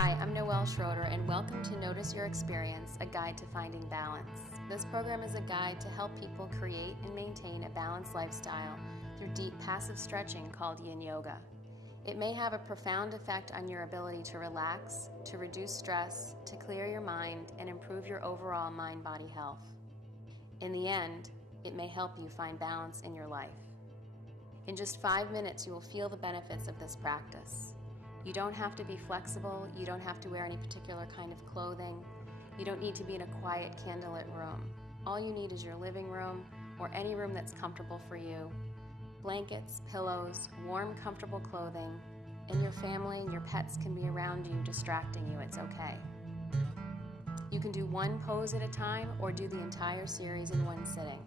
Hi, I'm Noel Schroeder, and welcome to Notice Your Experience, a guide to finding balance. This program is a guide to help people create and maintain a balanced lifestyle through deep passive stretching called yin yoga. It may have a profound effect on your ability to relax, to reduce stress, to clear your mind, and improve your overall mind-body health. In the end, it may help you find balance in your life. In just 5 minutes, you will feel the benefits of this practice. You don't have to be flexible. You don't have to wear any particular kind of clothing. You don't need to be in a quiet, candlelit room. All you need is your living room or any room that's comfortable for you. Blankets, pillows, warm, comfortable clothing, and your family and your pets can be around you, distracting you. It's okay. You can do one pose at a time or do the entire series in one sitting.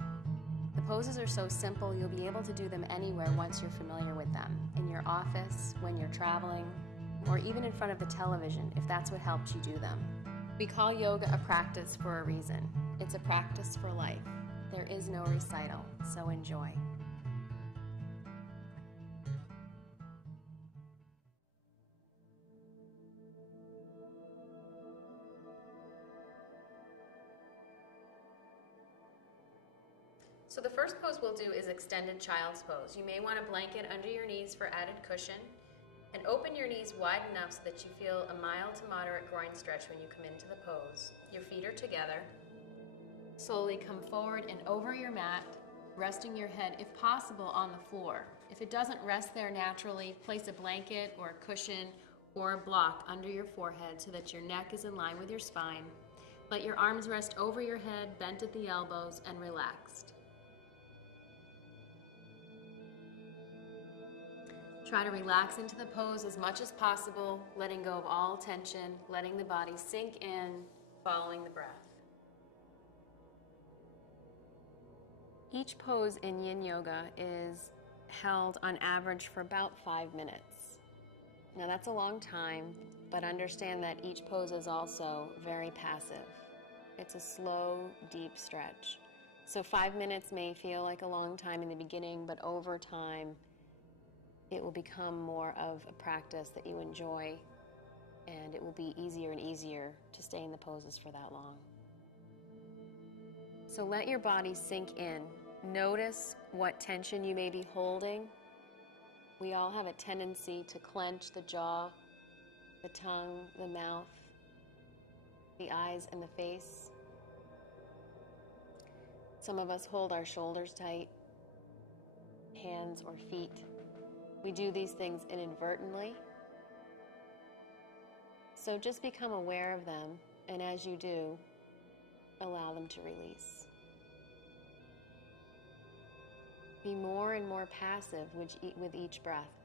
The poses are so simple, you'll be able to do them anywhere once you're familiar with them. In your office, when you're traveling, or even in front of the television, if that's what helped you do them. We call yoga a practice for a reason. It's a practice for life. There is no recital, so enjoy. So the first pose we'll do is extended child's pose. You may want a blanket under your knees for added cushion, and open your knees wide enough so that you feel a mild to moderate groin stretch when you come into the pose. Your feet are together. Slowly come forward and over your mat, resting your head, if possible, on the floor. If it doesn't rest there naturally, place a blanket or a cushion or a block under your forehead so that your neck is in line with your spine. Let your arms rest over your head, bent at the elbows, and relaxed. Try to relax into the pose as much as possible, letting go of all tension, letting the body sink in, following the breath. Each pose in yin yoga is held on average for about 5 minutes. Now that's a long time, but understand that each pose is also very passive. It's a slow, deep stretch. So 5 minutes may feel like a long time in the beginning, but over time, it will become more of a practice that you enjoy, and it will be easier and easier to stay in the poses for that long. So let your body sink in. Notice what tension you may be holding. We all have a tendency to clench the jaw, the tongue, the mouth, the eyes, and the face. Some of us hold our shoulders tight, hands or feet. We do these things inadvertently. So just become aware of them, and as you do, allow them to release. Be more and more passive with each breath,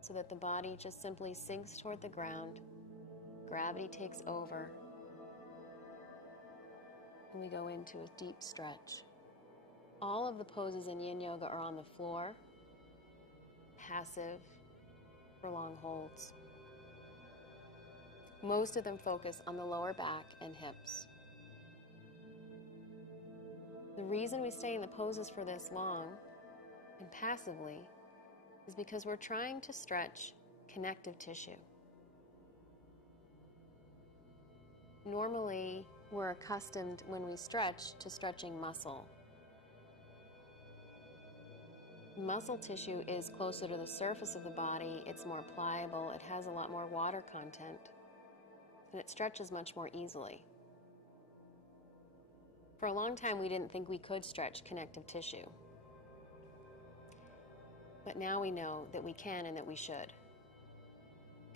so that the body just simply sinks toward the ground, gravity takes over, and we go into a deep stretch. All of the poses in yin yoga are on the floor, passive, for long holds. Most of them focus on the lower back and hips. The reason we stay in the poses for this long and passively is because we're trying to stretch connective tissue. Normally, we're accustomed when we stretch to stretching muscle. Muscle tissue is closer to the surface of the body, it's more pliable, it has a lot more water content, and it stretches much more easily. For a long time, we didn't think we could stretch connective tissue. But now we know that we can and that we should.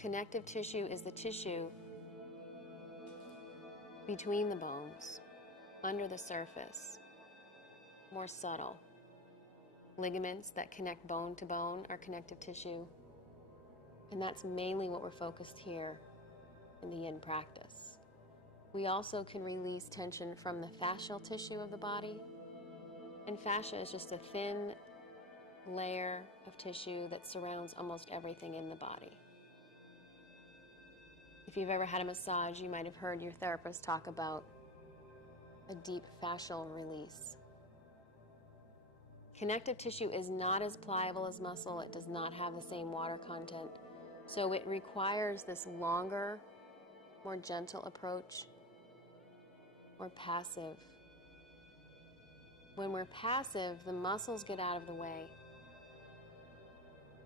Connective tissue is the tissue between the bones, under the surface, more subtle. Ligaments that connect bone to bone are connective tissue, and that's mainly what we're focused here in the yin practice. We also can release tension from the fascial tissue of the body, and fascia is just a thin layer of tissue that surrounds almost everything in the body. If you've ever had a massage, you might have heard your therapist talk about a deep fascial release. Connective tissue is not as pliable as muscle. It does not have the same water content. So it requires this longer more gentle approach, or passive. When we're passive, the muscles get out of the way.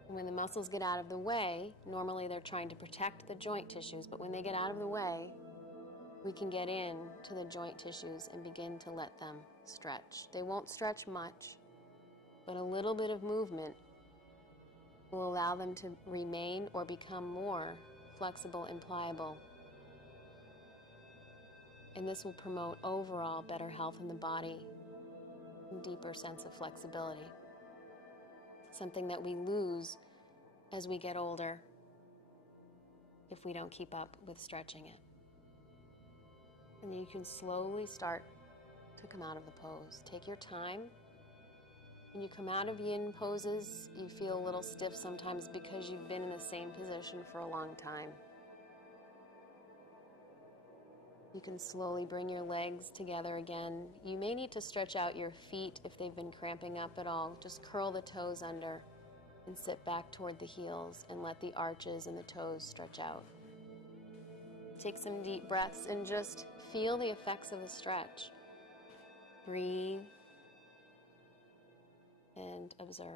And when the muscles get out of the way, normally they're trying to protect the joint tissues, but when they get out of the way, we can get in to the joint tissues and begin to let them stretch. They won't stretch much, but a little bit of movement will allow them to remain or become more flexible and pliable. And this will promote overall better health in the body and deeper sense of flexibility. Something that we lose as we get older if we don't keep up with stretching it. And you can slowly start to come out of the pose. Take your time. When you come out of yin poses, you feel a little stiff sometimes because you've been in the same position for a long time. You can slowly bring your legs together again. You may need to stretch out your feet if they've been cramping up at all. Just curl the toes under and sit back toward the heels and let the arches and the toes stretch out. Take some deep breaths and just feel the effects of the stretch. Breathe and observe.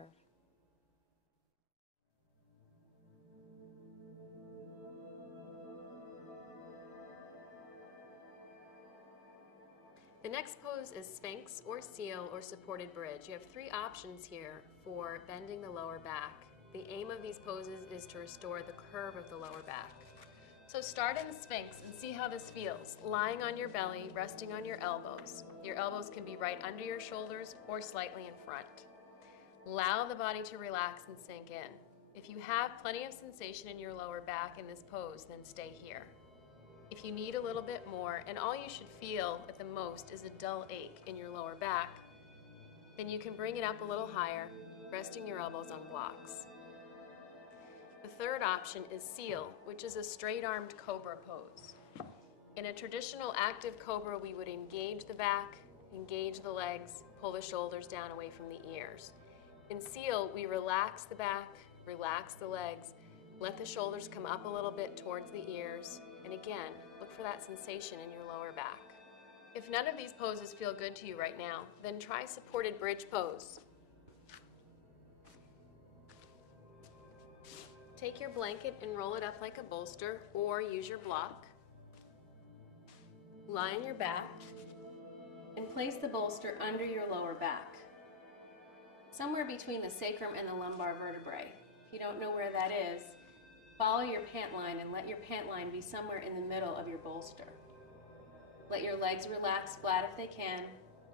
The next pose is Sphinx or Seal or Supported Bridge. You have three options here for bending the lower back. The aim of these poses is to restore the curve of the lower back. So start in the Sphinx and see how this feels. Lying on your belly, resting on your elbows. Your elbows can be right under your shoulders or slightly in front. Allow the body to relax and sink in. If you have plenty of sensation in your lower back in this pose, then stay here. If you need a little bit more, and all you should feel at the most is a dull ache in your lower back, then you can bring it up a little higher, resting your elbows on blocks. The third option is Seal, which is a straight-armed cobra pose. In a traditional active cobra, we would engage the back, engage the legs, pull the shoulders down away from the ears. In Seal, we relax the back, relax the legs, let the shoulders come up a little bit towards the ears, and again, look for that sensation in your lower back. If none of these poses feel good to you right now, then try Supported Bridge pose. Take your blanket and roll it up like a bolster, or use your block. Lie on your back and place the bolster under your lower back, somewhere between the sacrum and the lumbar vertebrae. If you don't know where that is, follow your pant line and let your pant line be somewhere in the middle of your bolster. Let your legs relax flat if they can,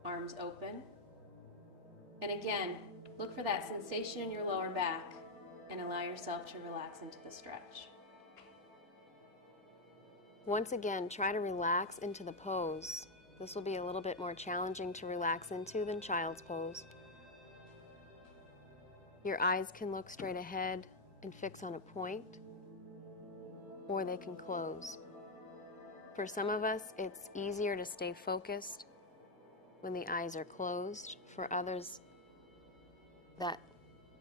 arms open. And again, look for that sensation in your lower back and allow yourself to relax into the stretch. Once again, try to relax into the pose. This will be a little bit more challenging to relax into than child's pose. Your eyes can look straight ahead and fix on a point, or they can close. For some of us, it's easier to stay focused when the eyes are closed. For others, that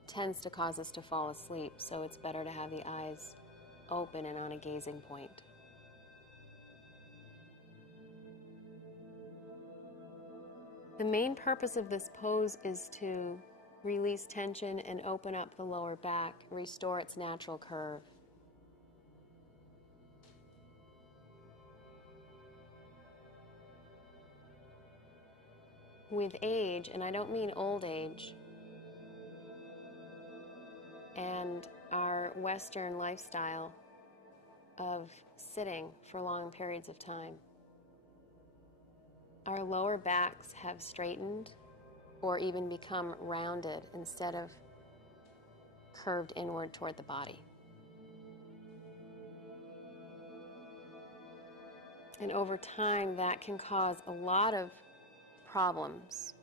tends to cause us to fall asleep, so it's better to have the eyes open and on a gazing point. The main purpose of this pose is to release tension and open up the lower back, restore its natural curve. With age, and I don't mean old age, and our Western lifestyle of sitting for long periods of time, our lower backs have straightened or even become rounded instead of curved inward toward the body. And over time, that can cause a lot of problems,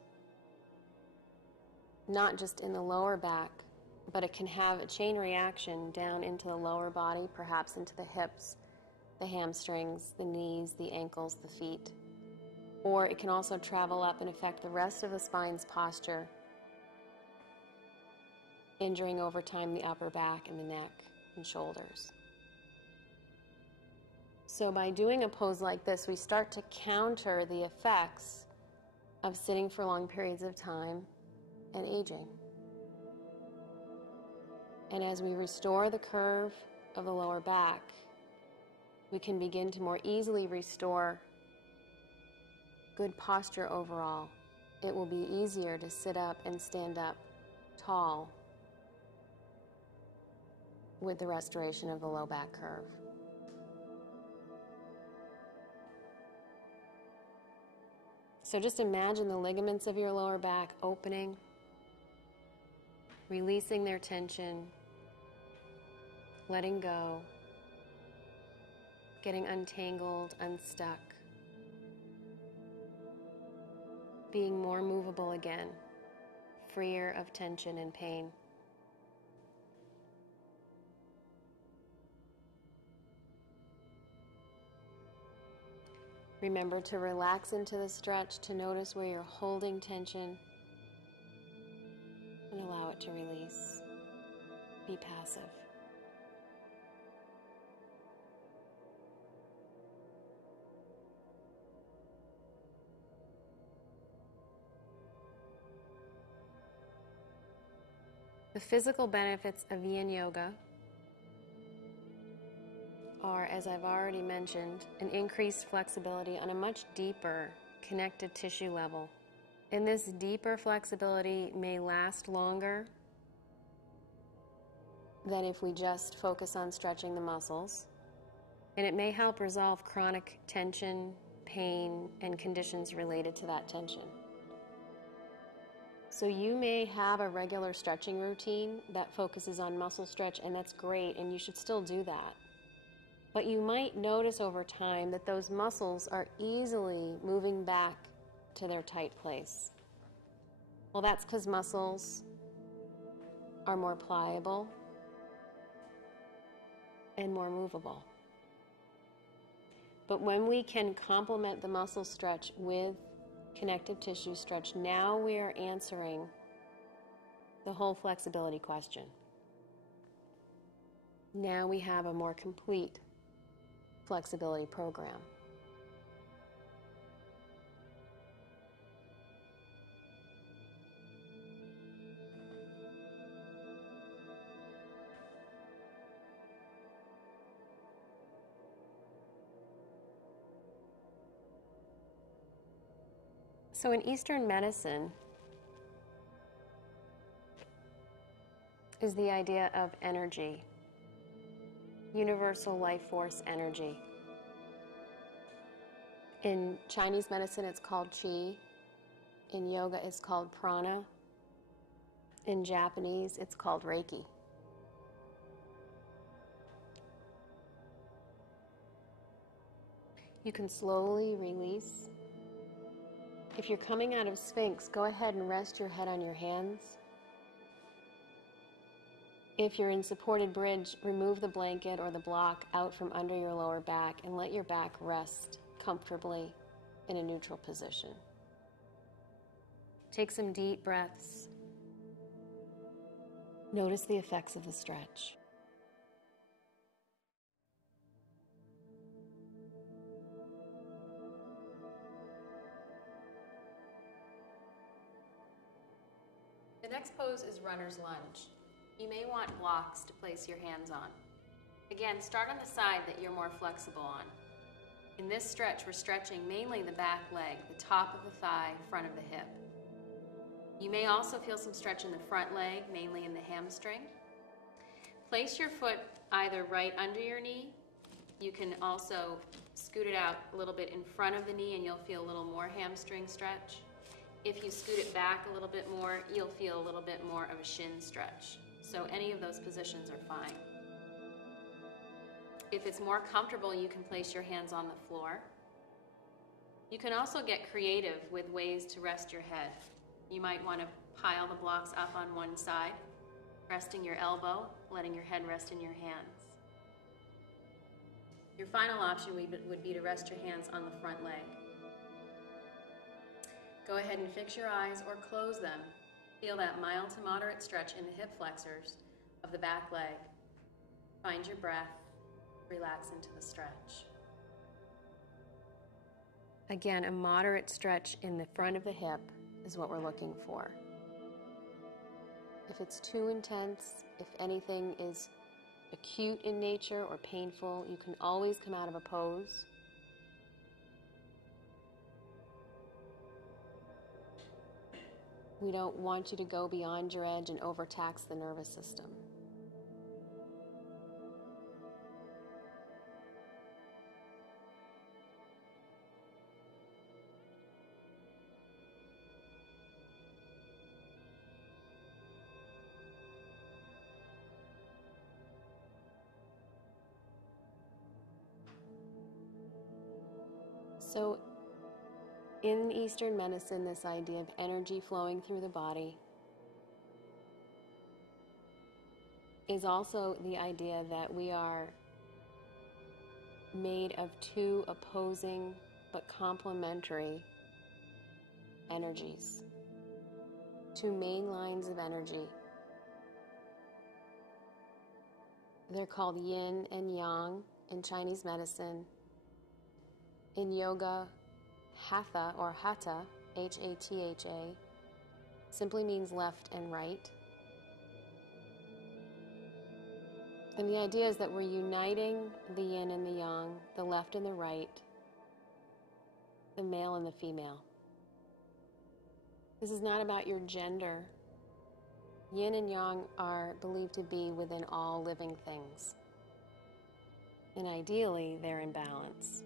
not just in the lower back, but it can have a chain reaction down into the lower body, perhaps into the hips, the hamstrings, the knees, the ankles, the feet. Or it can also travel up and affect the rest of the spine's posture, injuring over time the upper back and the neck and shoulders. So by doing a pose like this, we start to counter the effects of sitting for long periods of time and aging. And as we restore the curve of the lower back, we can begin to more easily restore good posture overall. It will be easier to sit up and stand up tall with the restoration of the low back curve. So just imagine the ligaments of your lower back opening, releasing their tension, letting go, getting untangled, unstuck, being more movable again, freer of tension and pain. Remember to relax into the stretch, to notice where you're holding tension, and allow it to release. Be passive. The physical benefits of yin yoga are, as I've already mentioned, an increased flexibility on a much deeper connective tissue level. And this deeper flexibility may last longer than if we just focus on stretching the muscles. And it may help resolve chronic tension, pain, and conditions related to that tension. So you may have a regular stretching routine that focuses on muscle stretch, and that's great, and you should still do that. But you might notice over time that those muscles are easily moving back to their tight place. Well, that's because muscles are more pliable and more movable. But when we can complement the muscle stretch with connective tissue stretch, now we are answering the whole flexibility question. Now we have a more complete flexibility program. So in Eastern medicine is the idea of energy, universal life force energy. In Chinese medicine, it's called qi. In yoga, it's called prana. In Japanese, it's called Reiki. You can slowly release. If you're coming out of Sphinx, go ahead and rest your head on your hands. If you're in supported bridge, remove the blanket or the block out from under your lower back and let your back rest comfortably in a neutral position. Take some deep breaths. Notice the effects of the stretch. The next pose is runner's lunge. You may want blocks to place your hands on. Again, start on the side that you're more flexible on. In this stretch, we're stretching mainly the back leg, the top of the thigh, front of the hip. You may also feel some stretch in the front leg, mainly in the hamstring. Place your foot either right under your knee. You can also scoot it out a little bit in front of the knee and you'll feel a little more hamstring stretch. If you scoot it back a little bit more, you'll feel a little bit more of a shin stretch. So any of those positions are fine. If it's more comfortable, you can place your hands on the floor. You can also get creative with ways to rest your head. You might want to pile the blocks up on one side, resting your elbow, letting your head rest in your hands. Your final option would be to rest your hands on the front leg. Go ahead and fix your eyes or close them. Feel that mild to moderate stretch in the hip flexors of the back leg. Find your breath. Relax into the stretch. Again, a moderate stretch in the front of the hip is what we're looking for. If it's too intense, if anything is acute in nature or painful, you can always come out of a pose. We don't want you to go beyond your edge and overtax the nervous system. So, in Eastern medicine, this idea of energy flowing through the body is also the idea that we are made of two opposing but complementary energies, two main lines of energy. They're called yin and yang in Chinese medicine. In yoga, hatha or hatha, H-A-T-H-A, simply means left and right. And the idea is that we're uniting the yin and the yang, the left and the right, the male and the female. This is not about your gender. Yin and yang are believed to be within all living things. And ideally, they're in balance.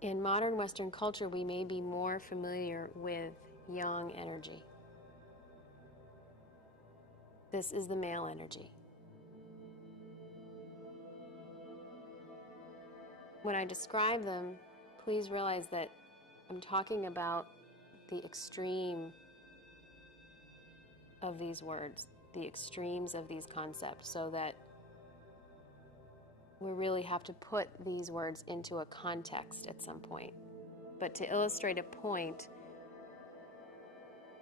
In modern Western culture, we may be more familiar with yang energy. This is the male energy. When I describe them, please realize that I'm talking about the extreme of these words, the extremes of these concepts, so that we really have to put these words into a context at some point. But to illustrate a point,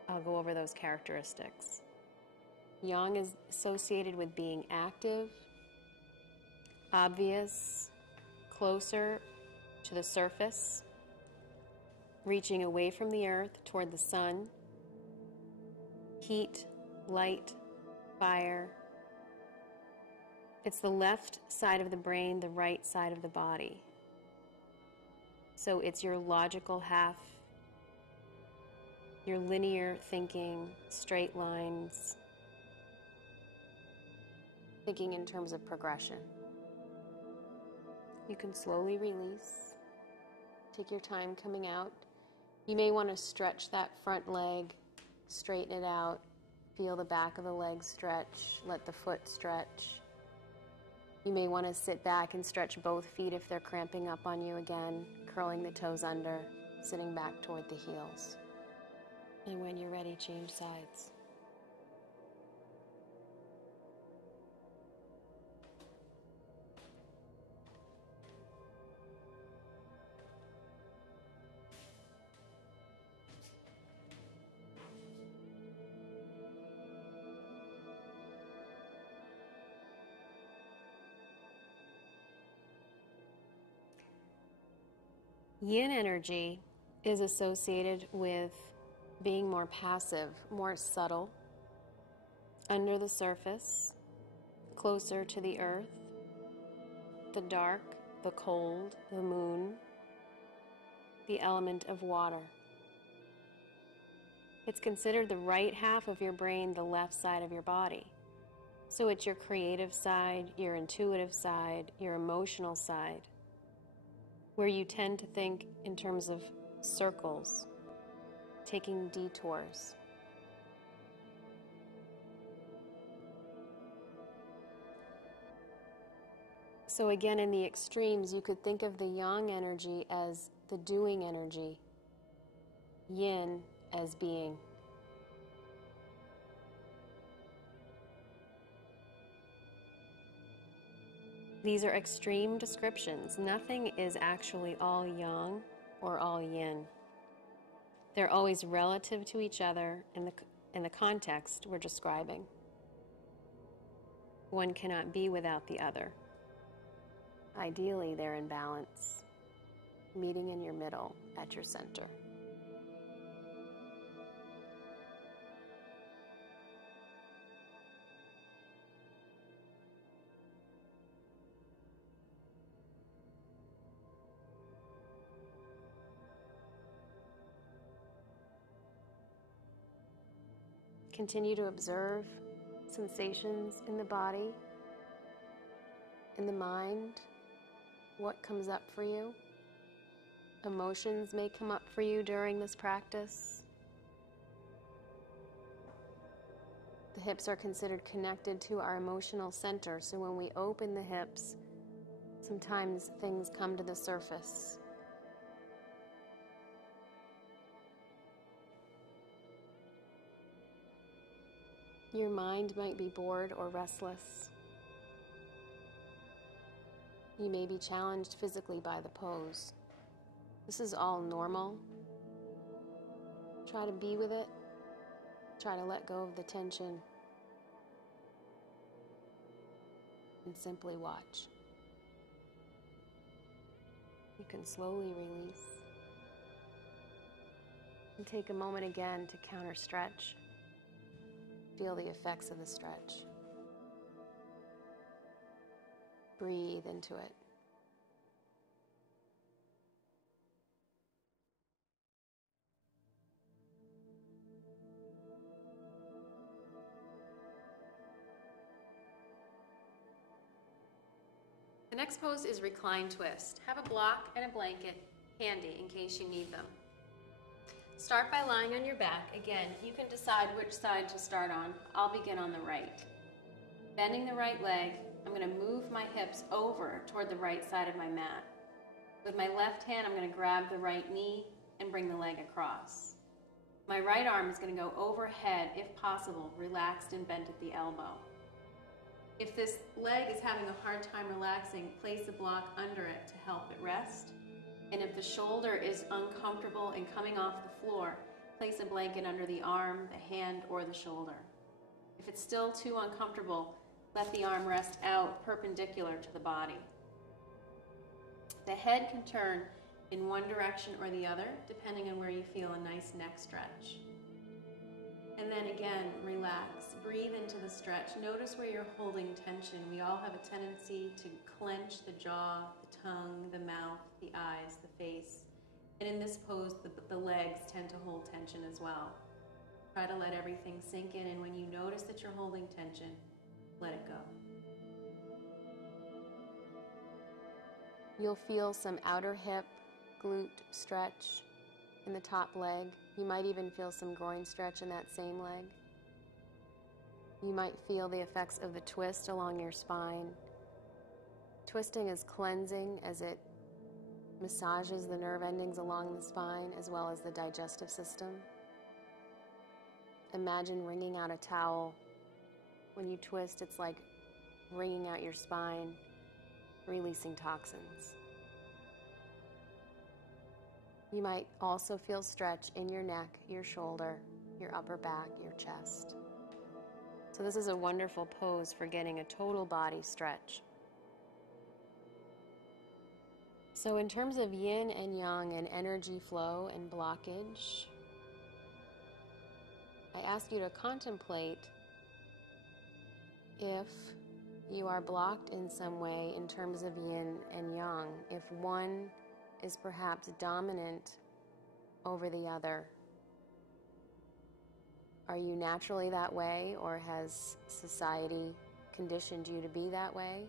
I'll go over those characteristics. Yang is associated with being active, obvious, closer to the surface, reaching away from the earth toward the sun, heat, light, fire. It's the left side of the brain, the right side of the body. So it's your logical half, your linear thinking, straight lines, thinking in terms of progression. You can slowly release. Take your time coming out. You may want to stretch that front leg, straighten it out, feel the back of the leg stretch, let the foot stretch. You may want to sit back and stretch both feet if they're cramping up on you again, curling the toes under, sitting back toward the heels. And when you're ready, change sides. Yin energy is associated with being more passive, more subtle, under the surface, closer to the earth, the dark, the cold, the moon, the element of water. It's considered the right half of your brain, the left side of your body. So it's your creative side, your intuitive side, your emotional side, where you tend to think in terms of circles, taking detours. So again, in the extremes, you could think of the yang energy as the doing energy, yin as being. These are extreme descriptions. Nothing is actually all yang or all yin. They're always relative to each other in the context we're describing. One cannot be without the other. Ideally, they're in balance, meeting in your middle at your center. Continue to observe sensations in the body, in the mind, what comes up for you. Emotions may come up for you during this practice. The hips are considered connected to our emotional center, so when we open the hips, sometimes things come to the surface. Your mind might be bored or restless. You may be challenged physically by the pose. This is all normal. Try to be with it. Try to let go of the tension. And simply watch. You can slowly release. And take a moment again to counter stretch. Feel the effects of the stretch. Breathe into it. The next pose is recline twist. Have a block and a blanket handy in case you need them. Start by lying on your back. Again, you can decide which side to start on. I'll begin on the right. Bending the right leg, I'm going to move my hips over toward the right side of my mat. With my left hand, I'm going to grab the right knee and bring the leg across. My right arm is going to go overhead, if possible, relaxed and bent at the elbow. If this leg is having a hard time relaxing, place a block under it to help it rest. And if the shoulder is uncomfortable and coming off the floor, place a blanket under the arm, the hand, or the shoulder. If it's still too uncomfortable, let the arm rest out perpendicular to the body. The head can turn in one direction or the other, depending on where you feel a nice neck stretch. And then again, relax. Breathe into the stretch. Notice where you're holding tension. We all have a tendency to clench the jaw, the tongue, the mouth, the eyes, the face. And in this pose, the legs tend to hold tension as well. Try to let everything sink in, and when you notice that you're holding tension, let it go. You'll feel some outer hip, glute stretch in the top leg. You might even feel some groin stretch in that same leg. You might feel the effects of the twist along your spine. Twisting is cleansing as it massages the nerve endings along the spine as well as the digestive system. Imagine wringing out a towel. When you twist, it's like wringing out your spine, releasing toxins. You might also feel stretch in your neck, your shoulder, your upper back, your chest. So this is a wonderful pose for getting a total body stretch. So in terms of yin and yang and energy flow and blockage, I ask you to contemplate if you are blocked in some way in terms of yin and yang, if one is perhaps dominant over the other. Are you naturally that way, or has society conditioned you to be that way?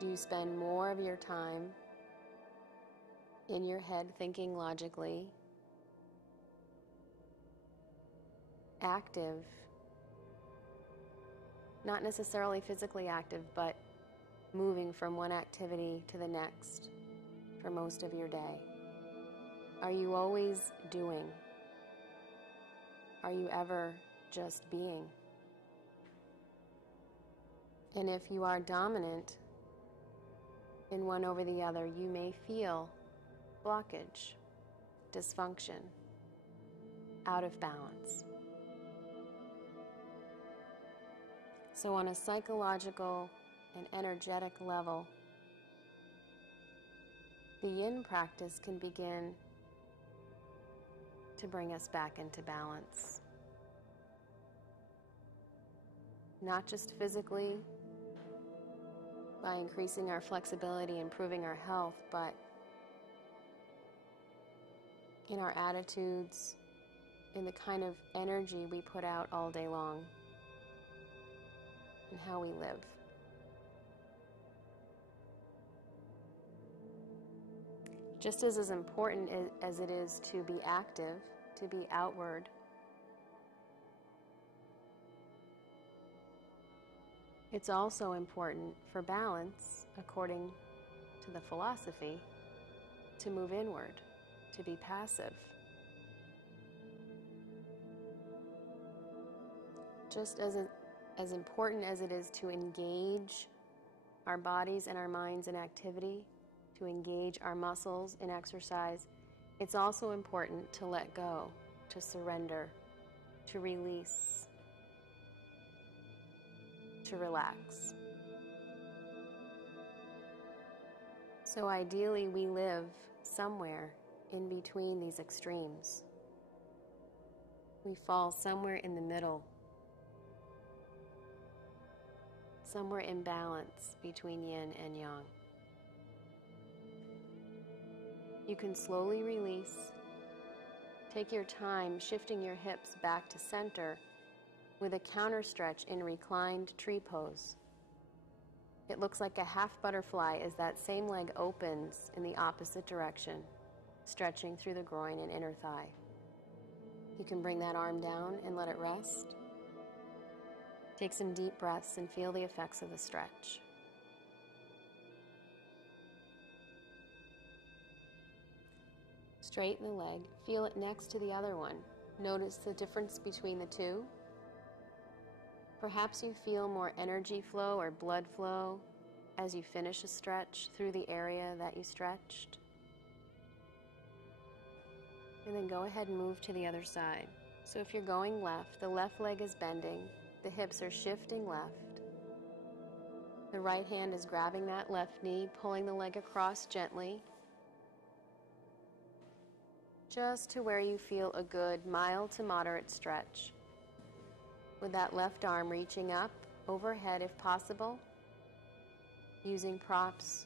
Do you spend more of your time in your head thinking logically, active, not necessarily physically active, but moving from one activity to the next for most of your day? Are you always doing? Are you ever just being? And if you are dominant in one over the other, you may feel blockage, dysfunction. out of balance. So on a psychological and energetic level, the yin practice can begin to bring us back into balance. Not just physically, by increasing our flexibility, improving our health, but in our attitudes, in the kind of energy we put out all day long, and how we live. Just as important as it is to be active, to be outward, it's also important for balance, according to the philosophy, to move inward, to be passive. Just as important as it is to engage our bodies and our minds in activity, to engage our muscles in exercise, it's also important to let go, to surrender, to release, to relax. So ideally, we live somewhere in between these extremes. We fall somewhere in the middle, somewhere in balance between yin and yang. You can slowly release. Take your time shifting your hips back to center with a counter stretch in reclined tree pose. It looks like a half butterfly as that same leg opens in the opposite direction, stretching through the groin and inner thigh. You can bring that arm down and let it rest. Take some deep breaths and feel the effects of the stretch. Straighten the leg, feel it next to the other one. Notice the difference between the two. Perhaps you feel more energy flow or blood flow as you finish a stretch through the area that you stretched. And then go ahead and move to the other side. So if you're going left, the left leg is bending, the hips are shifting left. The right hand is grabbing that left knee, pulling the leg across gently, just to where you feel a good mild to moderate stretch. With that left arm reaching up, overhead if possible, using props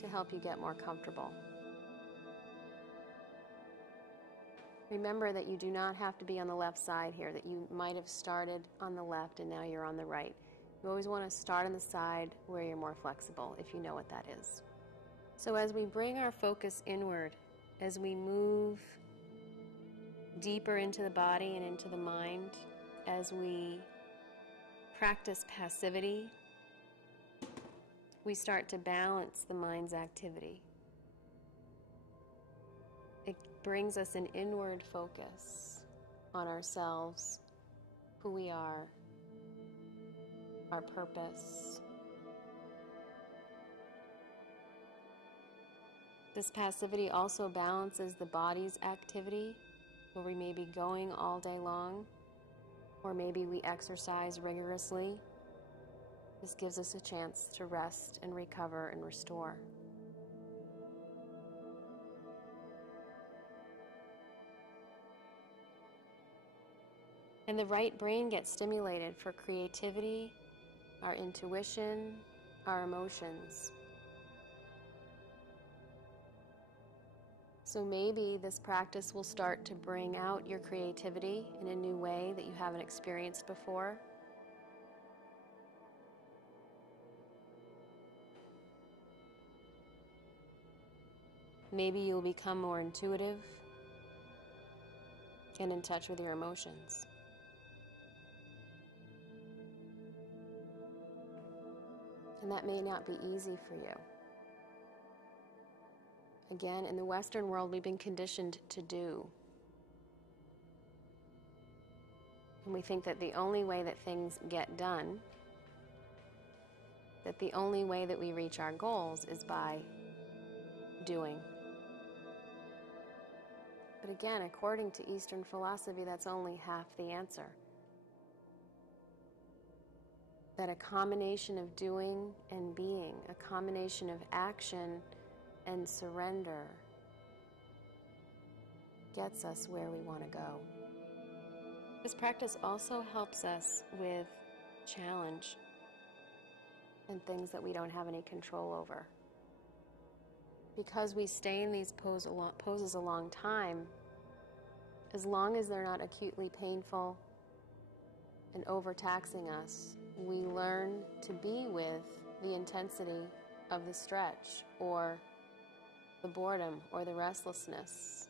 to help you get more comfortable. Remember that you do not have to be on the left side here, that you might have started on the left and now you're on the right. You always want to start on the side where you're more flexible, if you know what that is. So as we bring our focus inward, as we move deeper into the body and into the mind, as we practice passivity, we start to balance the mind's activity. It brings us an inward focus on ourselves, who we are, our purpose. This passivity also balances the body's activity, where we may be going all day long, or maybe we exercise rigorously. This gives us a chance to rest and recover and restore. And the right brain gets stimulated for creativity, our intuition, our emotions. So maybe this practice will start to bring out your creativity in a new way that you haven't experienced before. Maybe you'll become more intuitive and in touch with your emotions. And that may not be easy for you. Again, in the Western world, we've been conditioned to do. And we think that the only way that things get done, that the only way that we reach our goals is by doing. But again, according to Eastern philosophy, that's only half the answer. That a combination of doing and being, a combination of action and surrender gets us where we want to go. This practice also helps us with challenge and things that we don't have any control over. Because we stay in these poses a long time, as long as they're not acutely painful and overtaxing us, we learn to be with the intensity of the stretch or the boredom or the restlessness.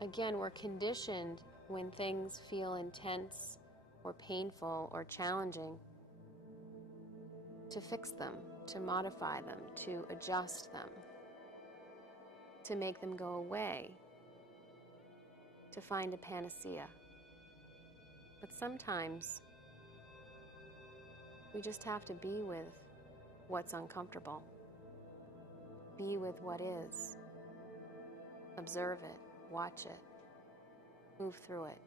Again, we're conditioned when things feel intense or painful or challenging to fix them, to modify them, to adjust them, to make them go away, to find a panacea. But sometimes we just have to be with what's uncomfortable. Be with what is. Observe it, watch it, move through it.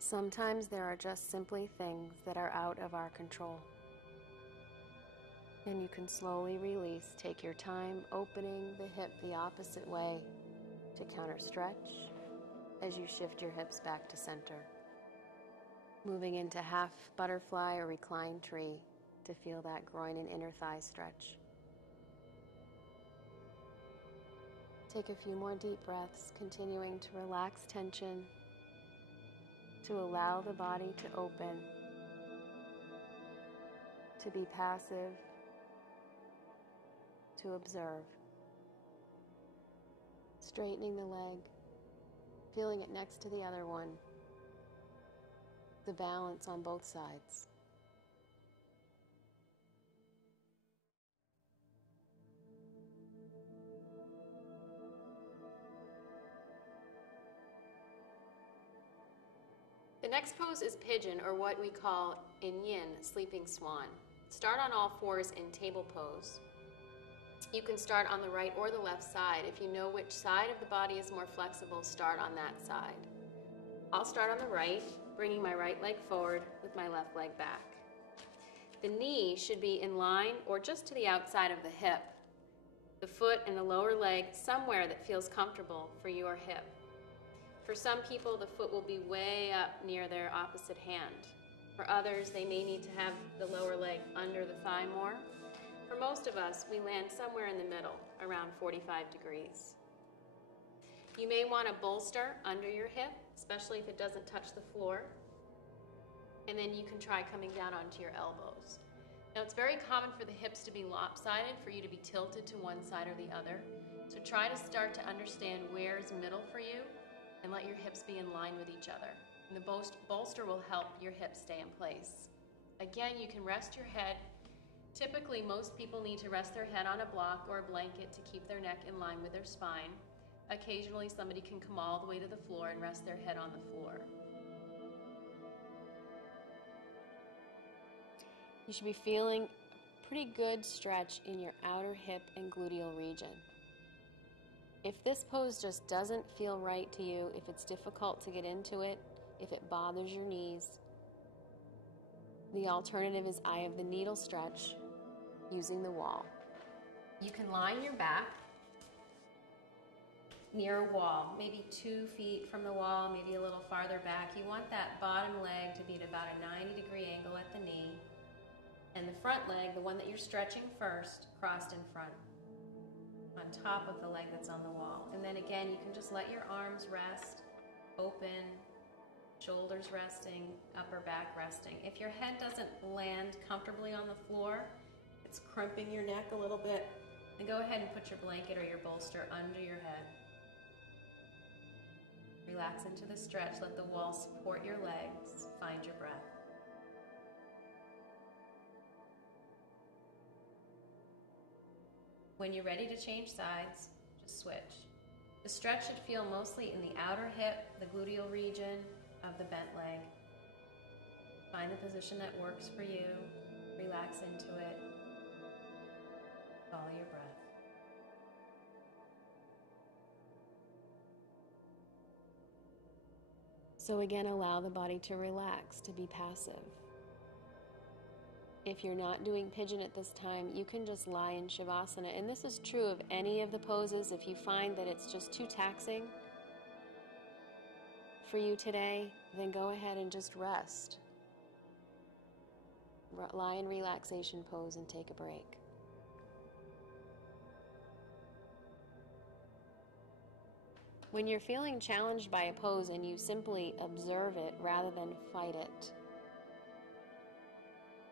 Sometimes there are just simply things that are out of our control. And you can slowly release. Take your time opening the hip the opposite way to counter stretch as you shift your hips back to center. Moving into half butterfly or reclined tree to feel that groin and inner thigh stretch. Take a few more deep breaths, continuing to relax tension, to allow the body to open, to be passive, to observe. Straightening the leg, feeling it next to the other one. The balance on both sides. The next pose is pigeon, or what we call in yin, sleeping swan. Start on all fours in table pose. You can start on the right or the left side. If you know which side of the body is more flexible, start on that side. I'll start on the right, bringing my right leg forward with my left leg back. The knee should be in line or just to the outside of the hip. The foot and the lower leg somewhere that feels comfortable for your hip. For some people, the foot will be way up near their opposite hand. For others, they may need to have the lower leg under the thigh more. For most of us, we land somewhere in the middle, around 45 degrees. You may want a bolster under your hip, especially if it doesn't touch the floor. And then you can try coming down onto your elbows. Now, it's very common for the hips to be lopsided, for you to be tilted to one side or the other. So try to start to understand where is middle for you and let your hips be in line with each other. And the bolster will help your hips stay in place. Again, you can rest your head. Typically, most people need to rest their head on a block or a blanket to keep their neck in line with their spine. Occasionally, somebody can come all the way to the floor and rest their head on the floor. You should be feeling a pretty good stretch in your outer hip and gluteal region. If this pose just doesn't feel right to you, if it's difficult to get into it, if it bothers your knees, the alternative is eye of the needle stretch using the wall. You can line your back near a wall, maybe 2 feet from the wall, maybe a little farther back. You want that bottom leg to be at about a 90-degree angle at the knee, and the front leg, the one that you're stretching first, crossed in front, on top of the leg that's on the wall. And then again, you can just let your arms rest, open, shoulders resting, upper back resting. If your head doesn't land comfortably on the floor, it's crimping your neck a little bit, then go ahead and put your blanket or your bolster under your head. Relax into the stretch, let the wall support your legs, find your breath. When you're ready to change sides, just switch. The stretch should feel mostly in the outer hip, the gluteal region of the bent leg. Find the position that works for you. Relax into it. Follow your breath. So again, allow the body to relax, to be passive. If you're not doing pigeon at this time, you can just lie in Shavasana. And this is true of any of the poses. If you find that it's just too taxing for you today, then go ahead and just rest. Lie in relaxation pose and take a break. When you're feeling challenged by a pose and you simply observe it rather than fight it,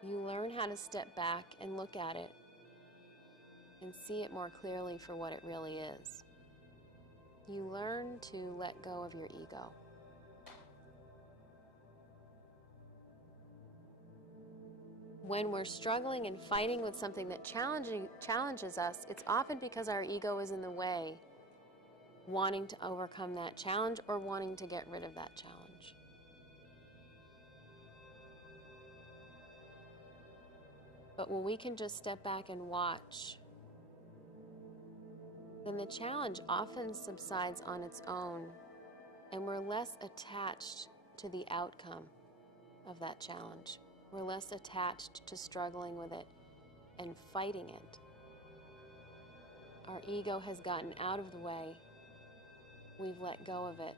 you learn how to step back and look at it and see it more clearly for what it really is. You learn to let go of your ego. When we're struggling and fighting with something that challenges us, it's often because our ego is in the way, wanting to overcome that challenge or wanting to get rid of that challenge. But when we can just step back and watch, then the challenge often subsides on its own, and we're less attached to the outcome of that challenge. We're less attached to struggling with it and fighting it. Our ego has gotten out of the way. We've let go of it.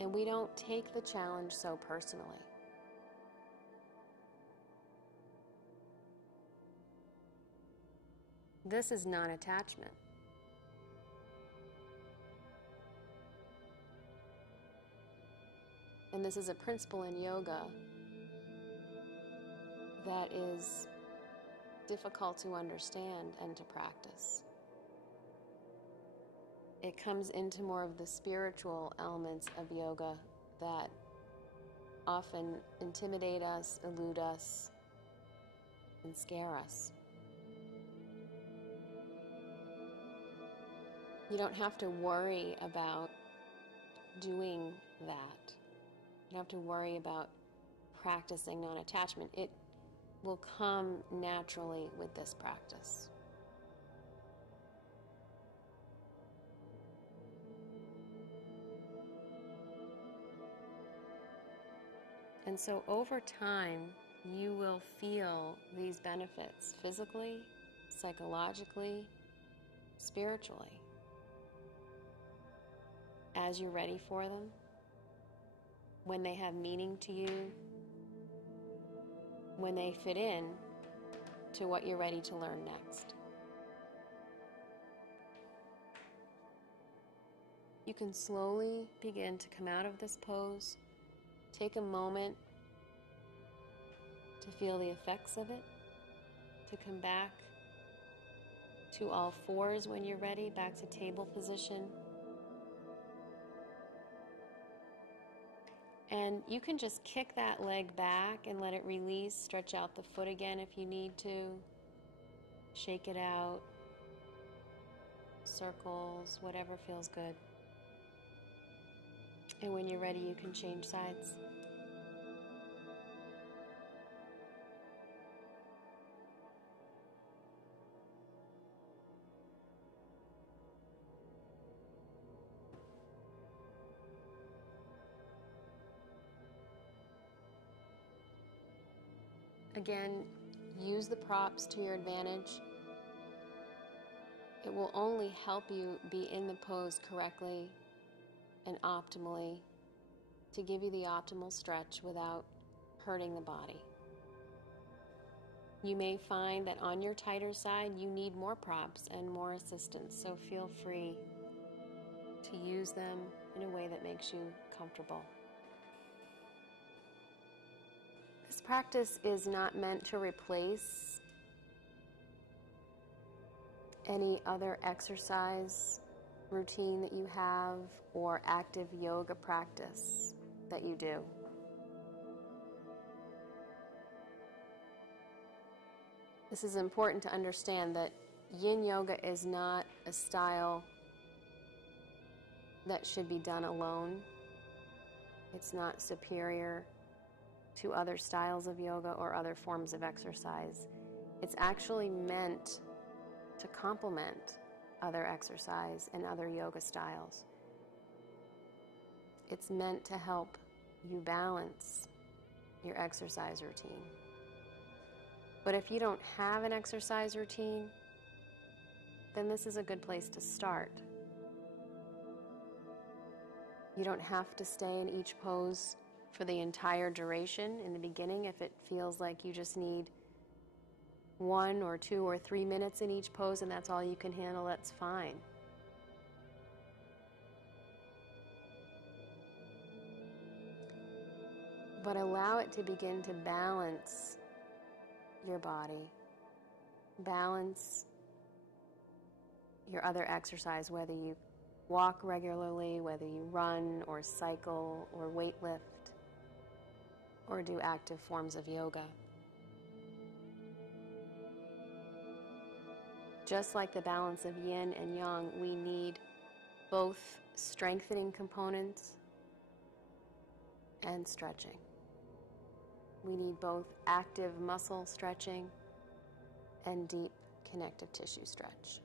And we don't take the challenge so personally. This is non-attachment. And this is a principle in yoga that is difficult to understand and to practice. It comes into more of the spiritual elements of yoga that often intimidate us, elude us, and scare us. You don't have to worry about doing that. You don't have to worry about practicing non-attachment. It will come naturally with this practice. And so over time, you will feel these benefits physically, psychologically, spiritually. As you're ready for them, when they have meaning to you, when they fit in to what you're ready to learn next. You can slowly begin to come out of this pose. Take a moment to feel the effects of it, to come back to all fours when you're ready, back to table position. And you can just kick that leg back and let it release. Stretch out the foot again if you need to. Shake it out. Circles, whatever feels good. And when you're ready, you can change sides. Again, use the props to your advantage. It will only help you be in the pose correctly and optimally to give you the optimal stretch without hurting the body. You may find that on your tighter side, you need more props and more assistance, so feel free to use them in a way that makes you comfortable. This practice is not meant to replace any other exercise routine that you have or active yoga practice that you do. This is important to understand that yin yoga is not a style that should be done alone. It's not superior to other styles of yoga or other forms of exercise. It's actually meant to complement other exercise and other yoga styles. It's meant to help you balance your exercise routine. But if you don't have an exercise routine, then this is a good place to start. You don't have to stay in each pose for the entire duration in the beginning. If it feels like you just need 1 or 2 or 3 minutes in each pose and that's all you can handle, that's fine. But allow it to begin to balance your body, balance your other exercise, whether you walk regularly, whether you run or cycle or weightlift or do active forms of yoga. Just like the balance of yin and yang, we need both strengthening components and stretching. We need both active muscle stretching and deep connective tissue stretch.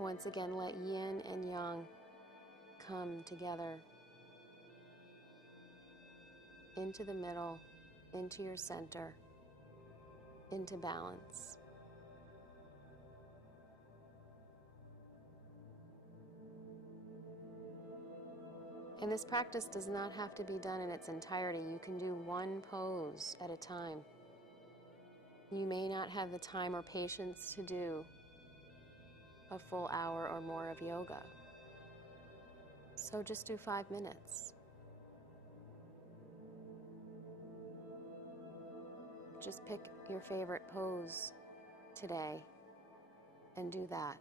Once again, let yin and yang come together into the middle, into your center, into balance. And this practice does not have to be done in its entirety. You can do one pose at a time. You may not have the time or patience to do a full hour or more of yoga. So just do 5 minutes. Just pick your favorite pose today and do that.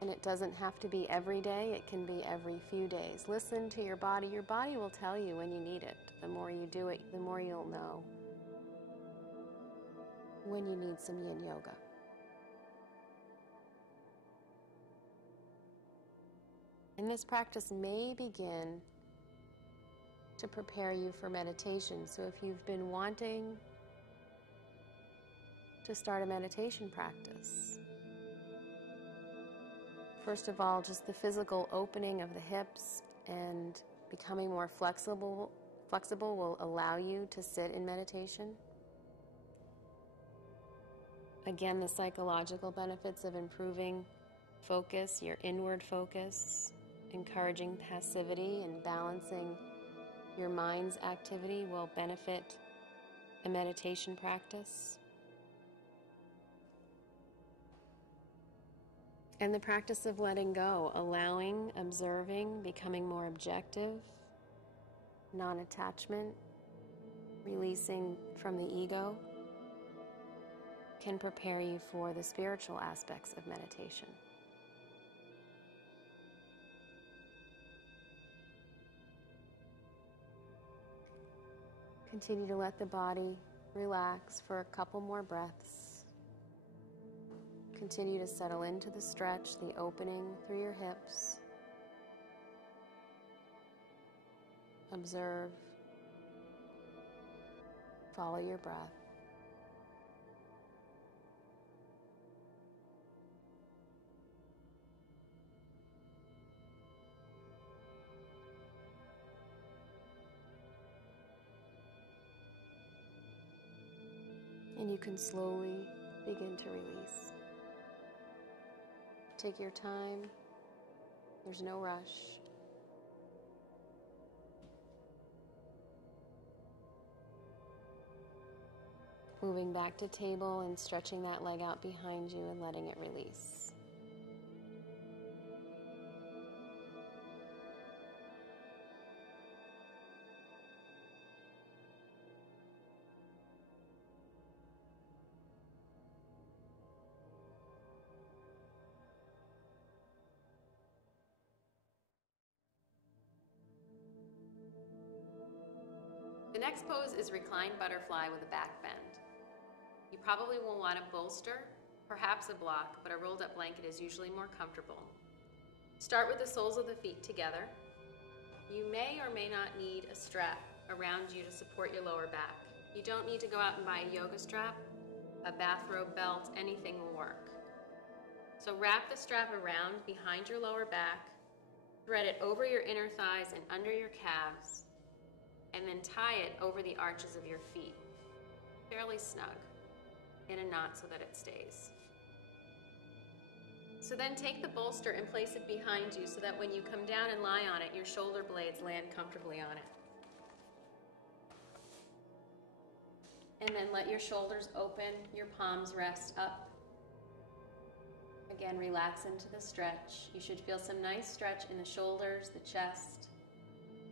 And it doesn't have to be every day, it can be every few days. Listen to your body. Your body will tell you when you need it. The more you do it, the more you'll know when you need some yin yoga. And this practice may begin to prepare you for meditation. So if you've been wanting to start a meditation practice, first of all, just the physical opening of the hips and becoming more flexible will allow you to sit in meditation. Again, the psychological benefits of improving focus, your inward focus, encouraging passivity and balancing your mind's activity will benefit a meditation practice. And the practice of letting go, allowing, observing, becoming more objective, non-attachment, releasing from the ego, can prepare you for the spiritual aspects of meditation. Continue to let the body relax for a couple more breaths. Continue to settle into the stretch, the opening through your hips. Observe. Follow your breath. And you can slowly begin to release. Take your time. There's no rush. Moving back to table and stretching that leg out behind you and letting it release. The next pose is reclined butterfly with a back bend. You probably will want a bolster, perhaps a block, but a rolled up blanket is usually more comfortable. Start with the soles of the feet together. You may or may not need a strap around you to support your lower back. You don't need to go out and buy a yoga strap. a bathrobe, belt, anything will work. So wrap the strap around behind your lower back, thread it over your inner thighs and under your calves, and then tie it over the arches of your feet, fairly snug, in a knot so that it stays. So then take the bolster and place it behind you so that when you come down and lie on it, your shoulder blades land comfortably on it. And then let your shoulders open, your palms rest up. Again, relax into the stretch. You should feel some nice stretch in the shoulders, the chest,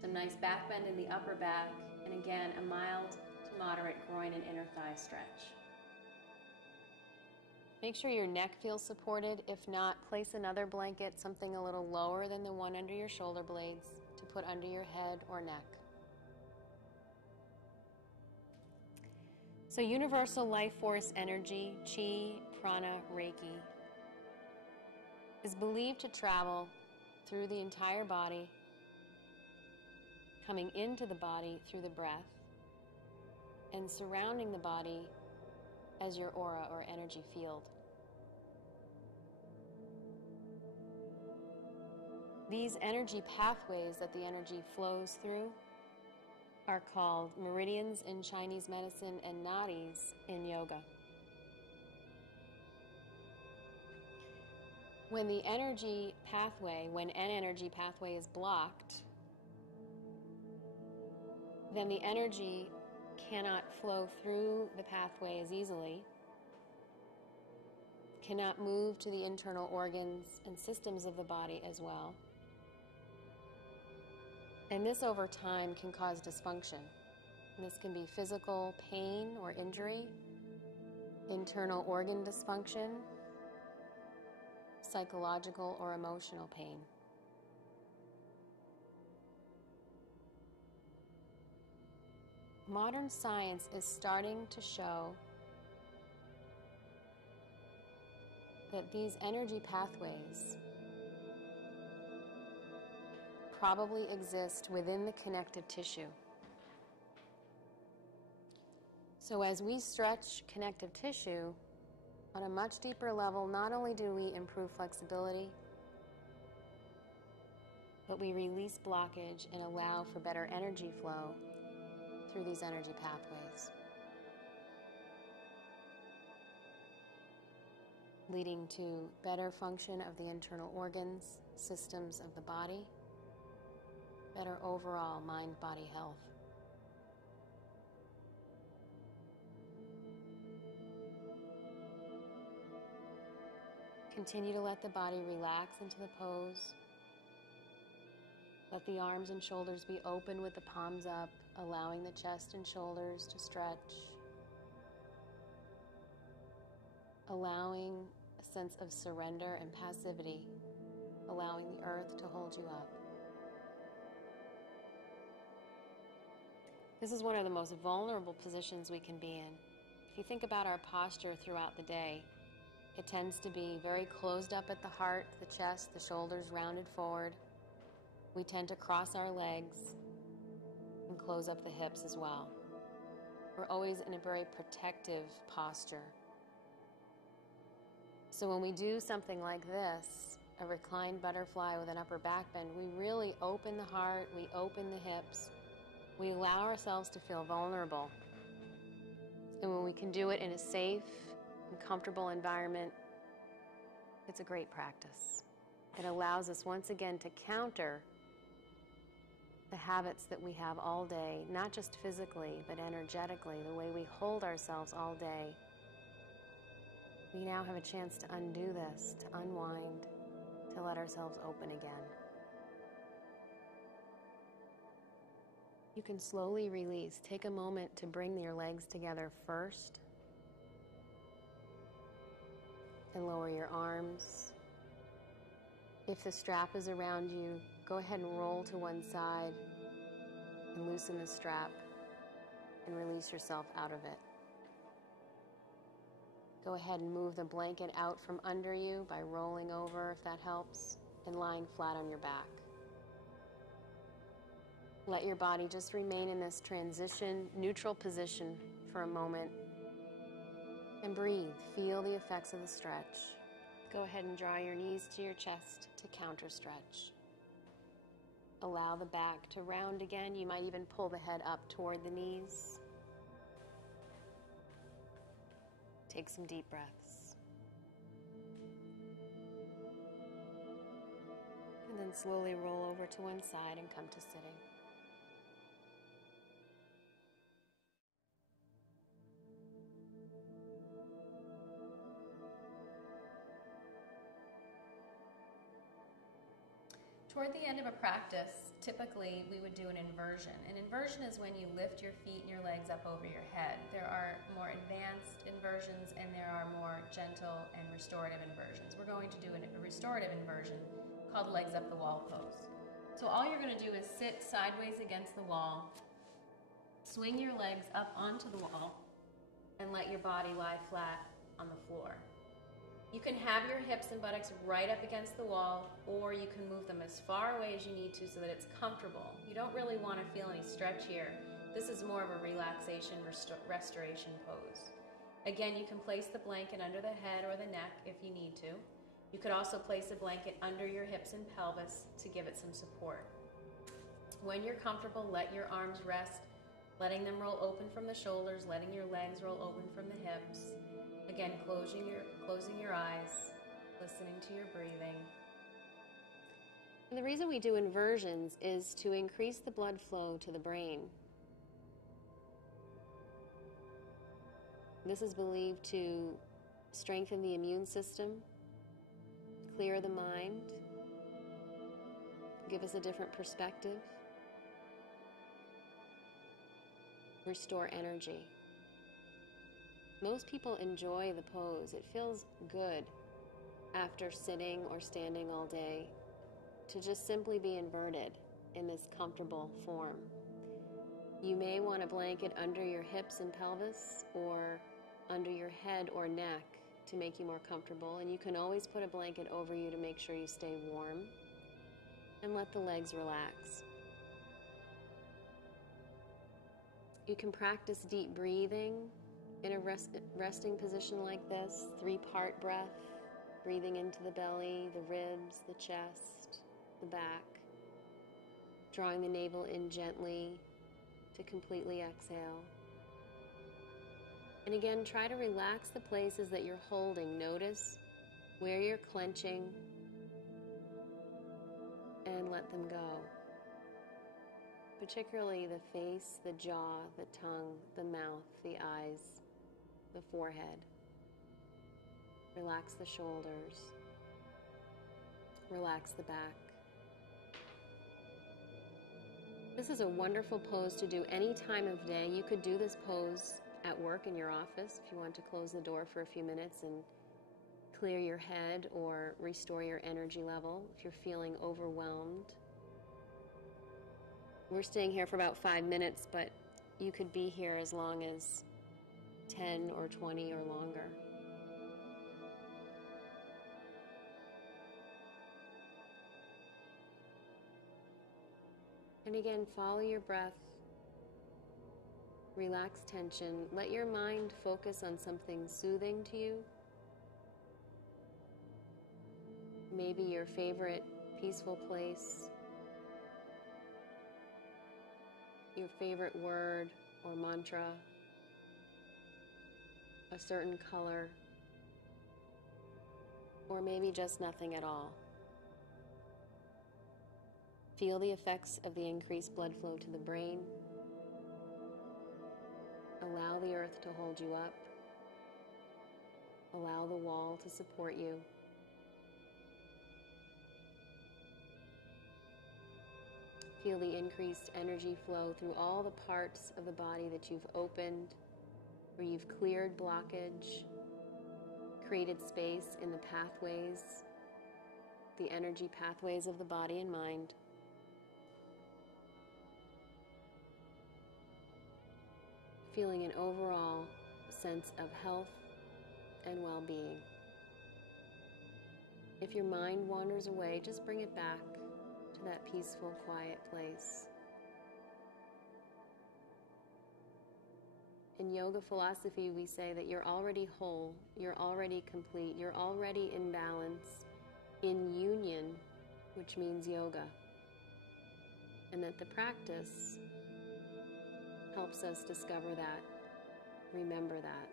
some nice back bend in the upper back, and again, a mild to moderate groin and inner thigh stretch. Make sure your neck feels supported. If not, place another blanket, something a little lower than the one under your shoulder blades, to put under your head or neck. So universal life force energy, chi, prana, reiki, is believed to travel through the entire body, coming into the body through the breath, and surrounding the body as your aura or energy field. These energy pathways that the energy flows through are called meridians in Chinese medicine and nadis in yoga. When an energy pathway is blocked, then the energy cannot flow through the pathway as easily, cannot move to the internal organs and systems of the body as well. And this over time can cause dysfunction. And this can be physical pain or injury, internal organ dysfunction, psychological or emotional pain. Modern science is starting to show that these energy pathways probably exist within the connective tissue. So as we stretch connective tissue on a much deeper level, not only do we improve flexibility, but we release blockage and allow for better energy flow through these energy pathways, leading to better function of the internal organs, systems of the body, better overall mind-body health. Continue to let the body relax into the pose. Let the arms and shoulders be open with the palms up, allowing the chest and shoulders to stretch. Allowing a sense of surrender and passivity, allowing the earth to hold you up. This is one of the most vulnerable positions we can be in. If you think about our posture throughout the day, it tends to be very closed up at the heart, the chest, the shoulders rounded forward. We tend to cross our legs and close up the hips as well. We're always in a very protective posture. So when we do something like this, a reclined butterfly with an upper back bend, we really open the heart, we open the hips, we allow ourselves to feel vulnerable. And when we can do it in a safe and comfortable environment, it's a great practice. It allows us once again to counter the habits that we have all day, not just physically, but energetically, the way we hold ourselves all day. We now have a chance to undo this, to unwind, to let ourselves open again. You can slowly release. Take a moment to bring your legs together first, and lower your arms. If the strap is around you, go ahead and roll to one side and loosen the strap and release yourself out of it. Go ahead and move the blanket out from under you by rolling over, if that helps, and lying flat on your back. Let your body just remain in this transition, neutral position for a moment. And breathe. Feel the effects of the stretch. Go ahead and draw your knees to your chest to counter stretch. Allow the back to round again. You might even pull the head up toward the knees. Take some deep breaths. And then slowly roll over to one side and come to sitting. Toward the end of a practice, typically we would do an inversion. An inversion is when you lift your feet and your legs up over your head. There are more advanced inversions and there are more gentle and restorative inversions. We're going to do a restorative inversion called legs up the wall pose. So all you're going to do is sit sideways against the wall, swing your legs up onto the wall, and let your body lie flat on the floor. You can have your hips and buttocks right up against the wall, or you can move them as far away as you need to so that it's comfortable. You don't really want to feel any stretch here. This is more of a relaxation restoration pose. Again, you can place the blanket under the head or the neck if you need to. You could also place a blanket under your hips and pelvis to give it some support. When you're comfortable, let your arms rest, letting them roll open from the shoulders, letting your legs roll open from the hips. Again, closing your eyes, listening to your breathing. And the reason we do inversions is to increase the blood flow to the brain. This is believed to strengthen the immune system, clear the mind, give us a different perspective, restore energy. Most people enjoy the pose. It feels good after sitting or standing all day to just simply be inverted in this comfortable form. You may want a blanket under your hips and pelvis or under your head or neck to make you more comfortable, and you can always put a blanket over you to make sure you stay warm, and let the legs relax. You can practice deep breathing in a resting position like this, 3-part breath, breathing into the belly, the ribs, the chest, the back, drawing the navel in gently to completely exhale. And again, try to relax the places that you're holding. Notice where you're clenching and let them go. Particularly the face, the jaw, the tongue, the mouth, the eyes, the forehead. Relax the shoulders. Relax the back. This is a wonderful pose to do any time of day. You could do this pose at work in your office if you want to close the door for a few minutes and clear your head or restore your energy level if you're feeling overwhelmed. We're staying here for about 5 minutes, but you could be here as long as 10 or 20 or longer. And again, follow your breath. Relax tension. Let your mind focus on something soothing to you. Maybe your favorite peaceful place, your favorite word or mantra, a certain color, or maybe just nothing at all. Feel the effects of the increased blood flow to the brain. Allow the earth to hold you up. Allow the wall to support you. Feel the increased energy flow through all the parts of the body that you've opened, where you've cleared blockage, created space in the pathways, the energy pathways of the body and mind. Feeling an overall sense of health and well-being. If your mind wanders away, just bring it back to that peaceful, quiet place. In yoga philosophy, we say that you're already whole, you're already complete, you're already in balance, in union, which means yoga. And that the practice helps us discover that, remember that.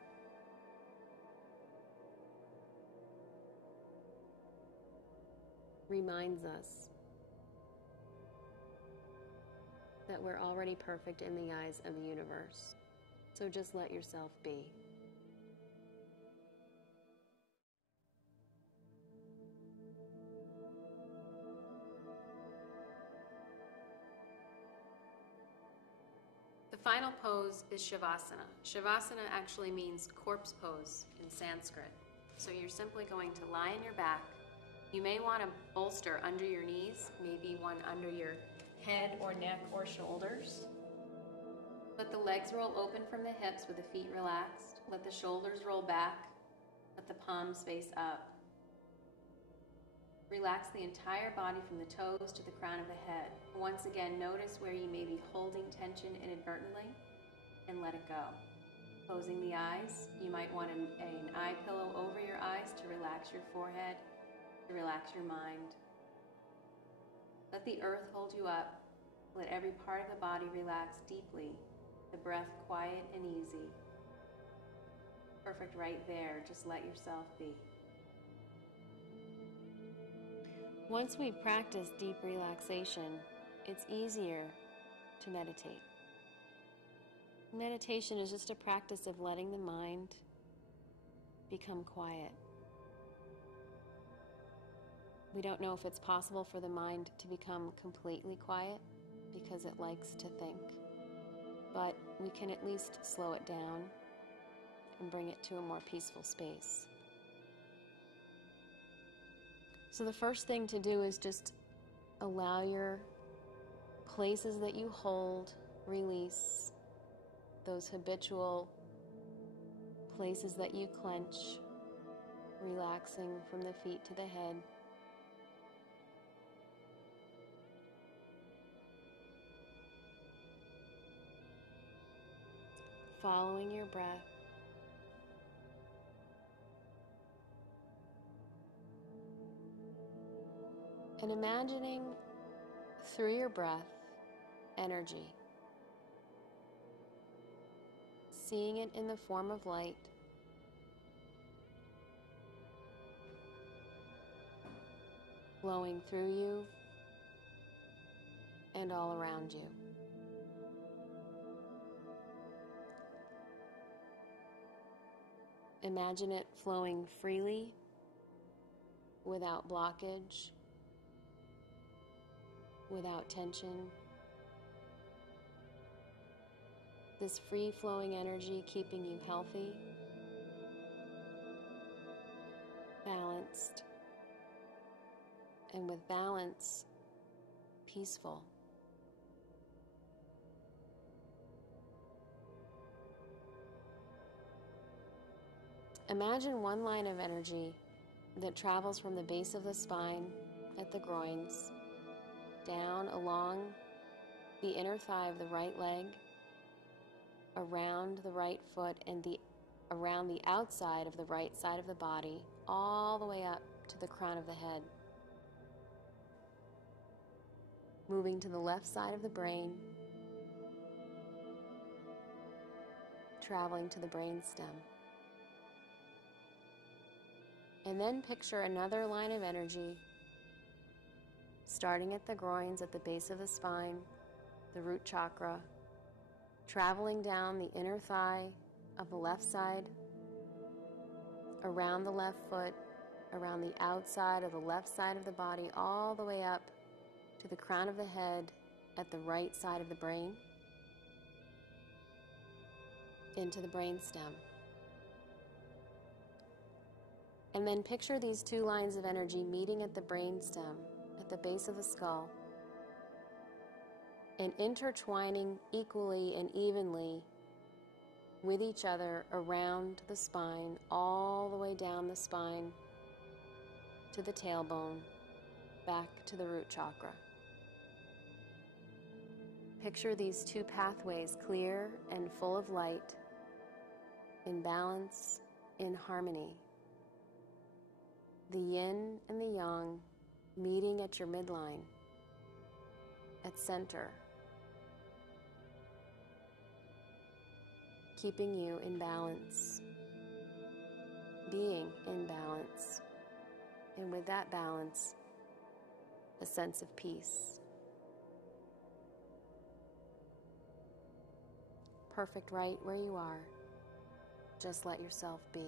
Reminds us that we're already perfect in the eyes of the universe. So just let yourself be. The final pose is Shavasana. Shavasana actually means corpse pose in Sanskrit. So you're simply going to lie on your back. You may want to bolster under your knees, maybe one under your head or neck or shoulders. Let the legs roll open from the hips with the feet relaxed. Let the shoulders roll back. Let the palms face up. Relax the entire body from the toes to the crown of the head. Once again, notice where you may be holding tension inadvertently and let it go. Closing the eyes, you might want an eye pillow over your eyes to relax your forehead, to relax your mind. Let the earth hold you up. Let every part of the body relax deeply. The breath quiet and easy. Perfect right there. Just let yourself be. Once we practice deep relaxation, it's easier to meditate. Meditation is just a practice of letting the mind become quiet. We don't know if it's possible for the mind to become completely quiet because it likes to think, but we can at least slow it down and bring it to a more peaceful space. So the first thing to do is just allow your places that you hold, release, those habitual places that you clench, relaxing from the feet to the head. Following your breath. And imagining through your breath energy. Seeing it in the form of light. Flowing through you and all around you. Imagine it flowing freely, without blockage, without tension. This free-flowing energy keeping you healthy, balanced, and with balance, peaceful. Imagine one line of energy that travels from the base of the spine at the groins, down along the inner thigh of the right leg, around the right foot, and around the outside of the right side of the body, all the way up to the crown of the head. Moving to the left side of the brain, traveling to the brainstem. And then picture another line of energy starting at the groins, at the base of the spine, the root chakra, traveling down the inner thigh of the left side, around the left foot, around the outside of the left side of the body, all the way up to the crown of the head at the right side of the brain, into the brainstem. And then picture these two lines of energy meeting at the brainstem, at the base of the skull, and intertwining equally and evenly with each other around the spine, all the way down the spine to the tailbone, back to the root chakra. Picture these two pathways clear and full of light, in balance, in harmony. The yin and the yang meeting at your midline, at center, keeping you in balance, being in balance, and with that balance, a sense of peace. Perfect right where you are. Just let yourself be.